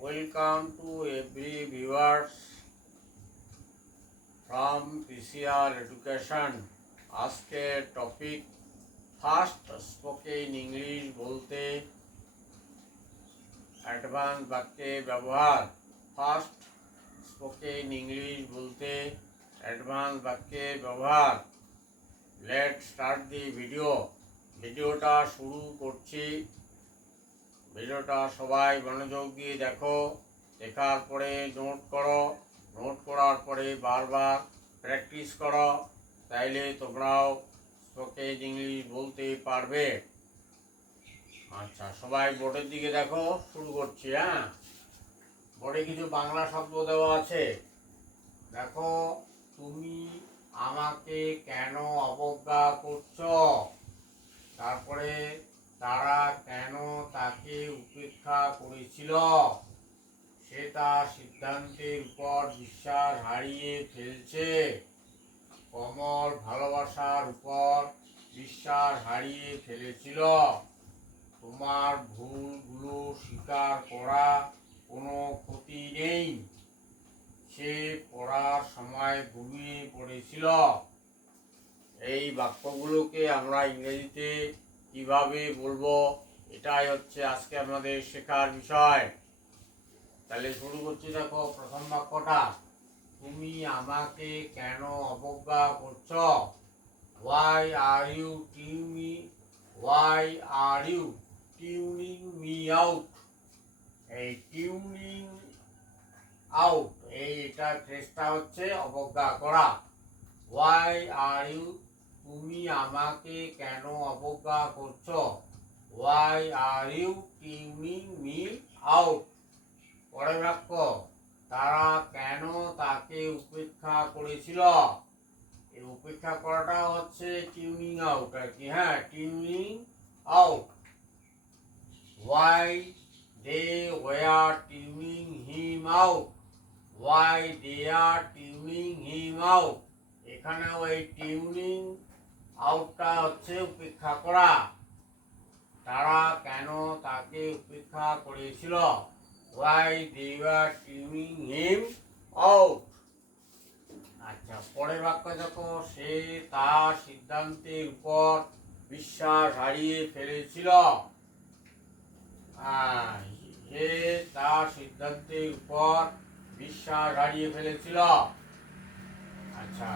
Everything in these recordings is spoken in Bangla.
Welcome to every viewers from PCR Education. আজকের টপিক ফার্স্ট স্পোকেন ইংলিশ বলতে অ্যাডভান্স বাক্যে ব্যবহার। ফার্স্ট স্পোকেন ইংলিশ বলতে অ্যাডভান্স বাক্যে ব্যবহার। লেট স্টার্ট দি ভিডিওটা শুরু করছি। ভিডিওটা সবাই মনোযোগ দিয়ে দেখো, দেখার পরে নোট করো, নোট করার পরে বারবার প্র্যাকটিস করো, তাইলে তোমরাও স্পোকেন ইংলিশ বলতে পারবে। আচ্ছা, সবাই বোর্ডের দিকে দেখো, শুরু করছি। বোর্ডে কিছু বাংলা শব্দ দেওয়া আছে। দেখো, তুমি আমাকে কেন অবজ্ঞা করছো? তারপরে তারা কেন তাকে উপেক্ষা করেছিল? সে তার সিদ্ধান্তের উপর বিশ্বাস হারিয়ে ফেলছে। কমল ভালোবাসার উপর বিশ্বাস হারিয়ে ফেলেছিল। তোমার ভুলগুলো স্বীকার করা কোনো ক্ষতি নেই। সে পড়ার সময় ঘুমিয়ে পড়েছিল। এই বাক্যগুলোকে আমরা ইংরেজিতে কিভাবে বলবো, এটাই হচ্ছে আজকে আমাদের শেখার বিষয়। তাহলে শুরু করছি। দেখো, প্রথম বাক্যটা, তুমি আমাকে কেন অবজ্ঞা করছো? Why are you tuning me out? এই টিউনিং আউট, এটা ফ্রেজটা হচ্ছে অবজ্ঞা করা। Why are you, তুমি আমাকে কেন অবজ্ঞা করছো? Why are you tuning me out? পরের বাক্য, তারা কেন তাকে উপেক্ষা করেছিল? এই উপেক্ষা করাটা হচ্ছে টিউনিং আউট আর কি। Tuning out. Why they were tuning him out? Why they are tuning him out? এখানে ওই টিউনিং আউটটা হচ্ছে উপেক্ষা করা। তারা কেন তাকে উপেক্ষা করেছিল? Why they were tuning him out? আচ্ছা, পরের বাক্য দেখো, সে তার সিদ্ধান্তের উপর বিশ্বাস হারিয়ে ফেলেছিল। সে তার সিদ্ধান্তের উপর বিশ্বাস হারিয়ে ফেলেছিল। আচ্ছা,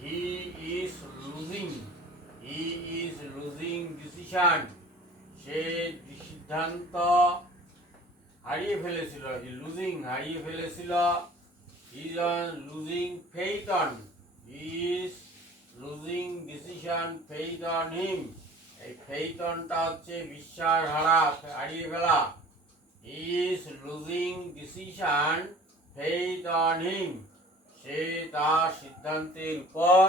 he is losing decision. সে সিদ্ধান্ত হারিয়ে ফেলেছিল। হারিয়ে ফেলেছিল। he is losing faith on. he is losing decision faith on him. এই faith onটা হচ্ছে বিশ্বাস হারিয়ে ফেলা। he is losing decision faith on him. সে তার সিদ্ধান্তের উপর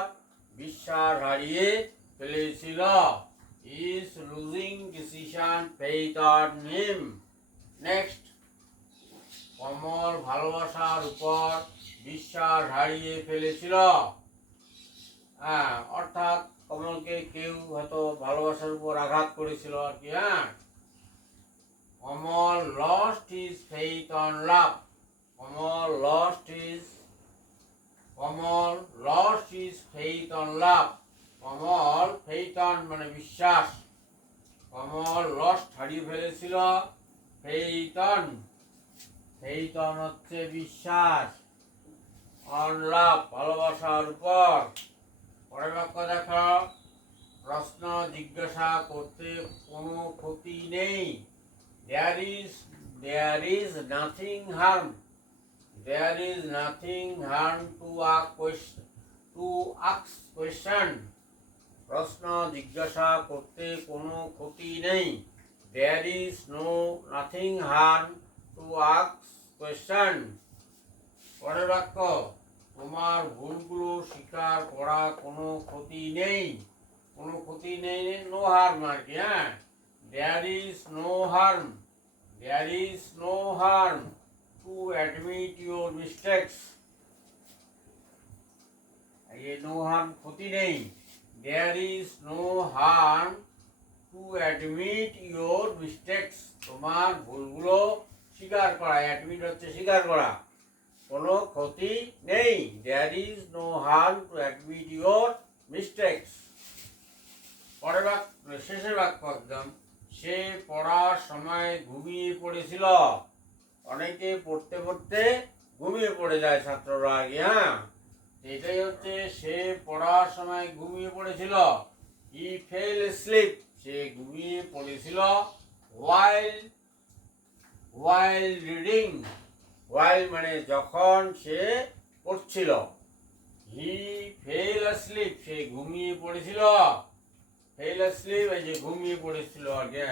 বিশ্বাস হারিয়ে ফেলেছিল। he is losing decision faith on him. Next, Kamal ভালোবাসার উপর বিশ্বাস হারিয়ে ফেলেছিল। অর্থাৎ কমলকে কেউ হয়তো ভালোবাসার উপর আঘাত করেছিল আর কি। কমল lost his faith on love. Kamal lost his faith on love. Kamal faith on মানে বিশ্বাস। কমল lost হারিয়ে ফেলেছিল। faith on হচ্ছে বিশ্বাস। on love ভালোবাসার উপর। পরের বাক্য দেখো, প্রশ্ন জিজ্ঞাসা করতে কোনো ক্ষতি নেই। there is nothing harm to ask question. প্রশ্ন জিজ্ঞাসা করতে কোনো ক্ষতি নেই। there is nothing harm to ask question. পরের বাক্য, তোমার ভুলগুলো স্বীকার করা কোনো ক্ষতি নেই। নো হার্ম আর কি। there is no harm to admit your mistakes. No harm ক্ষতি নেই। there is no harm to admit your mistakes, তোমার ভুলগুলো স্বীকার করা। অ্যাডমিট হচ্ছে স্বীকার করা। কোনো ক্ষতি নেই। There is no harm to admit your mistakes. পরের বাক্য, শেষের বাক্য একদম, সে পড়ার সময় ঘুমিয়ে পড়েছিল। অনেকে পড়তে পড়তে ঘুমিয়ে পড়ে যায় ছাত্ররা আগে, হ্যাঁ, এটাই হচ্ছে সে পড়ার সময় ঘুমিয়ে পড়েছিল। হি ফেল স্লিপ, সে ঘুমিয়ে পড়েছিল। ওয়াইল রিডিং, ওয়াইল মানে যখন সে পড়ছিল। হি ফেল স্লিপ, সে ঘুমিয়ে পড়েছিল। ফেল স্লিপ এই যে ঘুমিয়ে পড়েছিল আগে।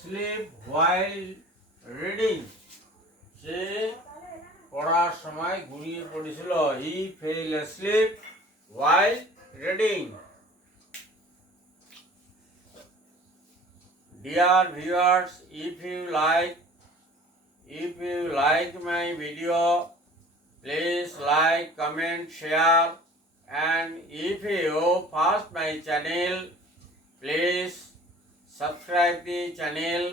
স্লিপ while reading, সে পড়ার সময় ঘুমিয়ে পড়েছিল। হি fail asleep while reading. Dear viewers, if you like my video, please like, comment, share, and if you first my channel, please subscribe the channel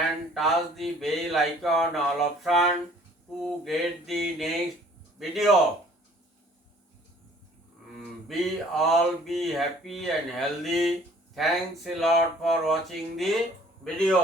and touch the bell icon all option to get the next video. Be happy and healthy. Thanks a lot for watching the video.